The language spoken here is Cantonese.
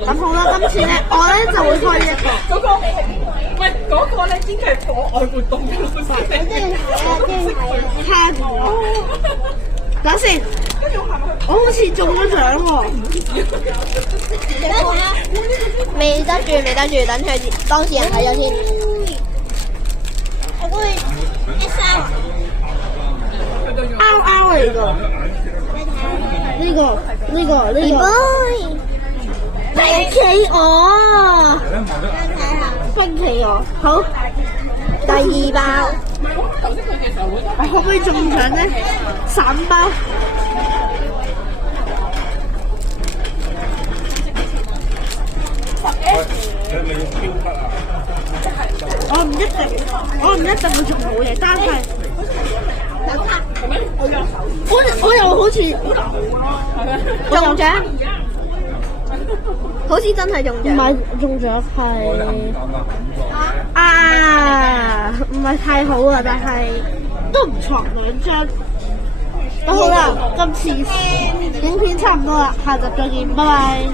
咁好啦，今次咧我咧就會開一個。嗰個喂嗰個咧應該係課外活動嘅老師嚟嘅。睇住我，等先。我好似中咗獎喎。未得住，未得住，等佢當事人睇咗先。我會一三。out 嚟㗎。呢個。冰企鵝。冰企鵝，好。第二包，我可唔可以中獎咧？3包。我唔一定會中到嘅，但係我又好似中獎，好似真係中獎。唔係中獎係唔係太好啊，但係都唔錯2張。好啦，今次影片差唔多啦，下集再見，拜拜。